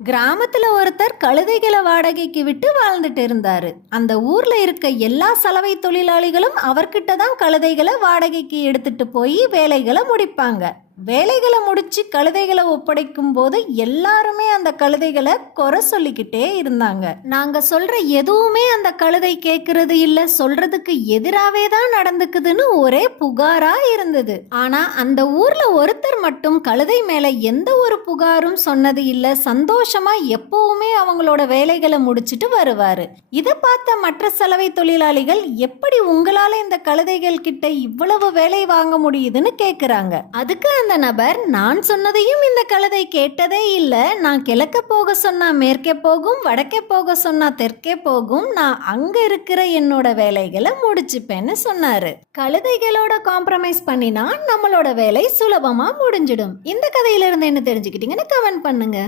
கிராமத்துல ஒருத்தர் கழுதைகளை வாடகைக்கு விட்டு வாழ்ந்துட்டு இருந்தாரு. அந்த ஊர்ல இருக்க எல்லா சலவை தொழிலாளிகளும் அவர்கிட்ட தான் கழுதைகளை வாடகைக்கு எடுத்துட்டு போய் வேலைகளை முடிப்பாங்க. வேலைகளை முடிச்சு கழுதைகளை ஒப்படைக்கும் போது எல்லாருமே அந்த கழுதைகளை குறை சொல்லிக்கிட்டே இருந்தாங்க. நாங்க சொல்ற எதுவுமே அந்த கழுதை கேட்கறது இல்ல, சொல்றதுக்கு எதிராவே தான் நடந்துக்குதுன்னு ஒரே புகாரா இருந்தது. ஆனா அந்த ஊர்ல ஒருத்தர் மட்டும் கழுதை மேல எந்த ஒரு புகாரும் சொன்னது இல்ல, சந்தோஷமா எப்பவுமே அவங்களோட வேலைகளை முடிச்சிட்டு வருவாரு. இதை பார்த்த மற்ற சலவை தொழிலாளிகள், எப்படி உங்களால இந்த கழுதைகள் கிட்ட இவ்வளவு வேலை வாங்க முடியுதுன்னு கேக்குறாங்க. அதுக்கு அந்த நபர், நான் சொன்னதையும் இந்த கழுதை கேட்டதே இல்ல, நான் கிழக்க போக சொன்னா மேற்கே போகும், வடக்கே போக சொன்னா தெற்கே போகும், நான் அங்க இருக்கிற என்னோட வேலைகளை முடிச்சுப்பேன்னு சொன்னாரு. கழுதைகளோட காம்ப்ரமைஸ் பண்ணினா நம்மளோட வேலை சுலபமா முடிஞ்சிடும். இந்த கதையில இருந்து என்ன தெரிஞ்சுக்கிட்டீங்கன்னு கமெண்ட் பண்ணுங்க.